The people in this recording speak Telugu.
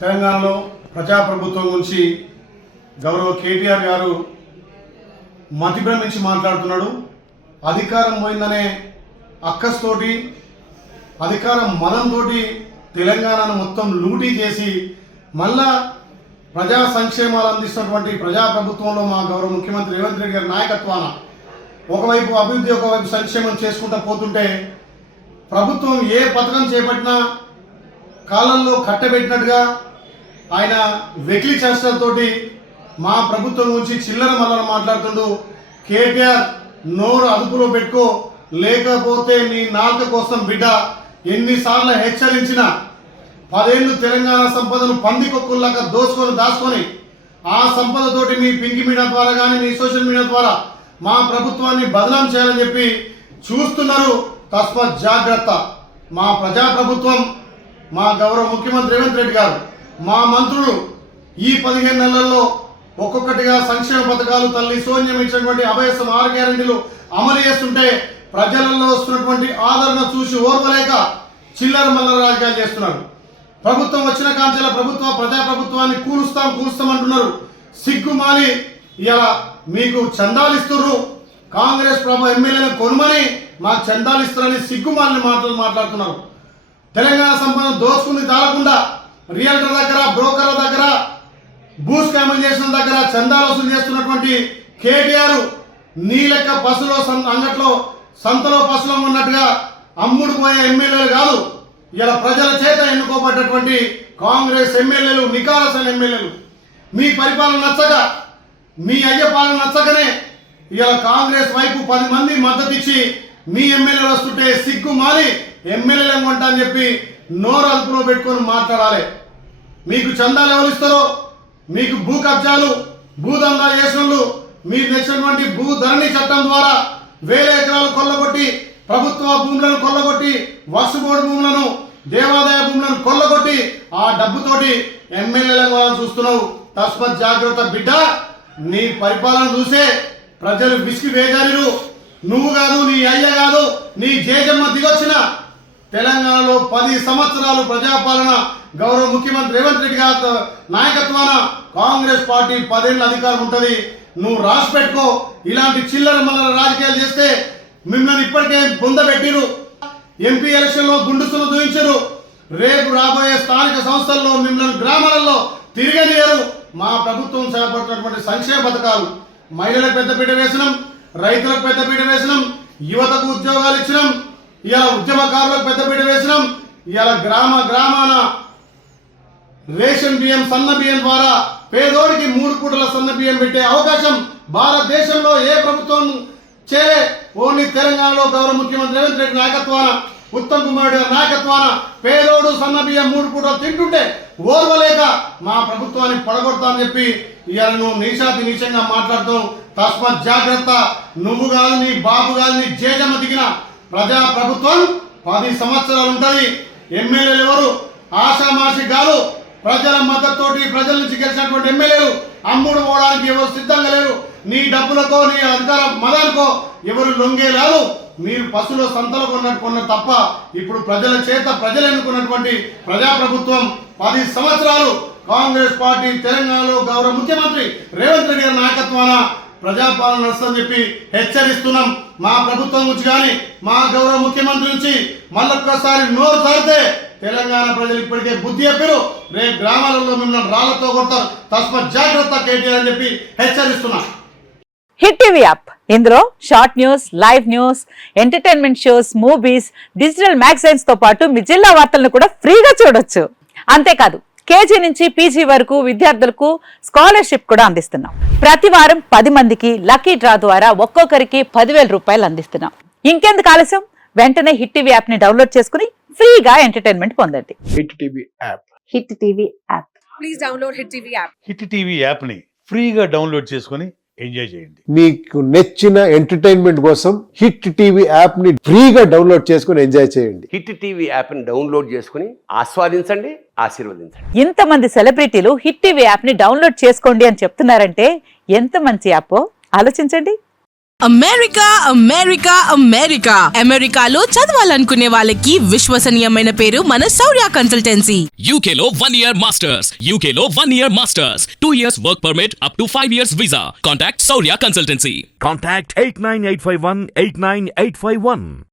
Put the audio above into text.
తెలంగాణలో ప్రజాప్రభుత్వం గురించి గౌరవ కేటీఆర్ గారు మతిభ్రమించి మాట్లాడుతున్నాడు. అధికారం పోయిందనే అక్కస్తోటి, అధికారం మదంతో తెలంగాణను మొత్తం లూటీ చేసి మళ్ళా ప్రజా సంక్షేమాలు అందిస్తున్నటువంటి ప్రజాప్రభుత్వంలో మా గౌరవ ముఖ్యమంత్రి రేవంత్ రెడ్డి గారి నాయకత్వాన ఒకవైపు అభివృద్ధి, ఒకవైపు సంక్షేమం చేసుకుంటూ పోతుంటే ప్రభుత్వం ఏ పథకం చేపట్టినా కాలంలో కట్టబెట్టినట్టుగా ఆయన వెకిలి చేష్టలతోటి మా ప్రభుత్వం గురించి చిల్లర మల్లర మాట్లాడుతుండు. కేటీఆర్ నోరు అదుపులో పెట్టుకో, లేకపోతే నీ నాలుక కోసం బిడ్డ ఎన్నిసార్లు హెచ్చరించినా 10 ఏళ్ళు తెలంగాణ సంపదను పందికొక్కుల్లాగా దాచుకొని ఆ సంపదతోటి మీ పింకి మీడియా ద్వారా కానీ మీ సోషల్ మీడియా ద్వారా మా ప్రభుత్వాన్ని బదనాం చేయాలని చెప్పి చూస్తున్నారు. తస్మాత్ జాగ్రత్త. మా ప్రజాప్రభుత్వం, మా గౌరవ ముఖ్యమంత్రి రేవంత్ రెడ్డి గారు, మా మంత్రులు ఈ 15 నెలల్లో ఒక్కొక్కటిగా సంక్షేమ పథకాలు, తల్లి సోన్యం ఇచ్చినటువంటి అభయసం 6 గ్యారెంటీలు అమలు చేస్తుంటే ప్రజలలో వస్తున్నటువంటి ఆదరణ చూసి ఓర్వలేక చిల్లర మల్లర రాజకీయాలు చేస్తున్నారు. ప్రభుత్వం వచ్చిన కాంచెల ప్రజాప్రభుత్వాన్ని కూలుస్తామంటున్నారు. సిగ్గుమాలి ఇలా మీకు చందాలు ఇస్తున్నారు. కాంగ్రెస్ ఎమ్మెల్యేలను కొనుమని మాకు చందాలు ఇస్తారని సిగ్గుమాలిన మాటలు మాట్లాడుతున్నారు. తెలంగాణ సంపద దోచుకుని దాలకుండా రియల్టర్ దగ్గర, బ్రోకర్ల దగ్గర, భూ స్కాములు చేసిన దగ్గర చందాలు వసూలు చేస్తున్నటువంటి కేటీఆర్ నీ లెక్క పసులో అంగట్లో సంతలో పసులో ఉన్నట్టుగా అమ్ముడు పోయే ఎమ్మెల్యేలు కాదు. ఇలా ప్రజల చేత ఎన్నుకోబడ్డటువంటి కాంగ్రెస్ ఎమ్మెల్యేలు, నికాలసైన ఎమ్మెల్యేలు. మీ పరిపాలన నచ్చక, మీ అయ్య పాలన నచ్చకనే ఇలా కాంగ్రెస్ వైపు 10 మంది మద్దతు ఇచ్చి మీ ఎమ్మెల్యేలు వస్తుంటే సిగ్గు మారి ఎమ్మెల్యేలను కొంటా అని చెప్పి నోరు అదుపులో పెట్టుకొని మాట్లాడాలి. మీకు చందాలు ఎవరు ఇస్తారో, మీకు భూ కబ్జాలు, భూదందా చేసినోళ్ళు, మీరు తెచ్చినటువంటి భూధరణి చట్టం ద్వారా 1000 ఎకరాలు కొల్లగొట్టి, ప్రభుత్వ భూములను కొల్లగొట్టి, వక్ఫ్ బోర్డు భూములను, దేవాదాయ భూములను కొల్లగొట్టి ఆ డబ్బుతోటి ఎమ్మెల్యేలను చూస్తున్నావు. తస్మత్ జాగ్రత్త బిడ్డ. నీ పరిపాలన చూసే ప్రజలు విసిగి వేజారు. నువ్వు కాదు, నీ అయ్య కాదు, నీ జేజమ్మ దిగొచ్చిన తెలంగాణలో 10 సంవత్సరాలు ప్రజాపాలన గౌరవ ముఖ్యమంత్రి రేవంత్ రెడ్డి గారి నాయకత్వాన కాంగ్రెస్ పార్టీ 10 ఏళ్ళ అధికారం ఉంటుంది. నువ్వు రాసి పెట్టుకో. ఇలాంటి చిల్లర మల్లర రాజకీయాలు చేస్తే మిమ్మల్ని ఇప్పటికే పొందబెట్టిరు. ఎంపీ ఎలక్షన్లో గుండుసులు దూయించారు. రేపు రాబోయే స్థానిక సంస్థల్లో మిమ్మల్ని గ్రామాలలో తిరగనియరు. మా ప్రభుత్వం చేపడుతున్నటువంటి సంక్షేమ పథకాలు మహిళలకు పెద్దపీట వేసినాం, రైతులకు పెద్దపీట వేసినాం, యువతకు ఉద్యోగాలు ఇచ్చినాం, ఇలా ఉద్యమకారులకు పెద్దపీట వేసినాం. ఇలా గ్రామాన రేషన్ బియ్యం, సన్న బియ్యం ద్వారా పేదోడికి 3 పూటల సన్న బియ్యం పెట్టే అవకాశం భారతదేశంలో ఏ ప్రభుత్వం చేయలే. ఓన్లీ తెలంగాణలో గౌరవ ముఖ్యమంత్రి రేవంత్ రెడ్డి నాయకత్వాన, ఉత్తమ్ కుమార్ రెడ్డి నాయకత్వాన పేదోడు సన్న బియ్యం 3 పూటలు తింటుంటే ఓర్వలేక మా ప్రభుత్వాన్ని పడగొడతామని చెప్పి ఇవాళ నువ్వు నీచంగా మాట్లాడుతావు. తస్మాత్ జాగ్రత్త. నువ్వు కాదు, నీ బాబు కాదు, నీ జేజమ్మ దిగిన ప్రజా ప్రభుత్వం 10 సంవత్సరాలు ఉంటుంది. ఎమ్మెల్యేలు ఎవరు ఆషామాషి కాదు. ప్రజల మద్దతుతోటి ప్రజల నుంచి గెలిచినటువంటి ఎమ్మెల్యేలు అమ్ముడు పోవడానికి ఎవరు సిద్ధంగా లేరు. నీ డబ్బులకో, నీ అధికార మదానికో ఎవరు లొంగే రాదు. మీరు పశువుల సంతలో కొన్న తప్ప ఇప్పుడు ప్రజల చేత ప్రజలు ఎన్నుకున్నటువంటి ప్రజాప్రభుత్వం 10 సంవత్సరాలు కాంగ్రెస్ పార్టీ తెలంగాణలో గౌరవ ముఖ్యమంత్రి రేవంత్ రెడ్డి గారి నాయకత్వాన ప్రజాపాలన నడుస్తుందని చెప్పి హెచ్చరిస్తున్నాం. మా ప్రభుత్వం నుంచి కానీ, మా గౌరవ ముఖ్యమంత్రి నుంచి మళ్ళొక్కసారి నోరు తారితే తెలంగాణ ప్రజలు ఇప్పటికే బుద్ధి చెప్పారు. రేపు గ్రామాలలో మిమ్మల్ని రాళ్లతో కొడతారు. తస్మాత్ జాగ్రత్త కేటీఆర్ అని చెప్పి హెచ్చరిస్తున్నా. హిట్ టీవీ యాప్, ఇందులో short news, live news, entertainment shows, movies, digital magazines తో పాటు మీ జిల్లా వార్తలను కూడా ఫ్రీగా చూడొచ్చు. అంతేకాదు కేజీ నుంచి పీజీ వరకు విద్యార్థులకు స్కాలర్షిప్ కూడా అందిస్తున్నాం. ప్రతి వారం 10 మందికి లక్కీ డ్రా ద్వారా ఒక్కొక్కరికి 10,000 రూపాయలు అందిస్తున్నాం. ఇంకెందుకు ఆలస్యం? వెంటనే హిట్ టీవీ యాప్ ని డౌన్లోడ్ చేసుకుని ఫ్రీగా ఎంటర్టైన్మెంట్ పొందండి. Hit TV app. Hit TV app. Please download hit TV app. Hit TV app ని ఫ్రీగా డౌన్లోడ్ చేసుకుని ఎంజాయ్ చేయండి. మీకు నచ్చిన ఎంటర్టైన్మెంట్ కోసం హిట్ టీవీ యాప్ ని ఫ్రీగా డౌన్లోడ్ చేసుకుని ఎంజాయ్ చేయండి. హిట్ టీవీ యాప్ ని డౌన్లోడ్ చేసుకుని ఆస్వాదించండి, ఆశీర్వదించండి. ఇంతమంది సెలబ్రిటీలు హిట్ టీవీ యాప్ ని డౌన్లోడ్ చేసుకోండి అని చెప్తున్నారంటే ఎంత మంచి యాప్ ఆలోచించండి. అమెరికా అమెరికా అమెరికా అమెరికాలో చదవాలనుకునే వాళ్ళకి విశ్వసనీయమైన పేరు మన శౌర్య consultancy. UK Law 1 Year Masters. UK Law 1 Year Masters. 2 years work permit up to 5 years visa. Contact Saurya Consultancy. Contact 89851 89851.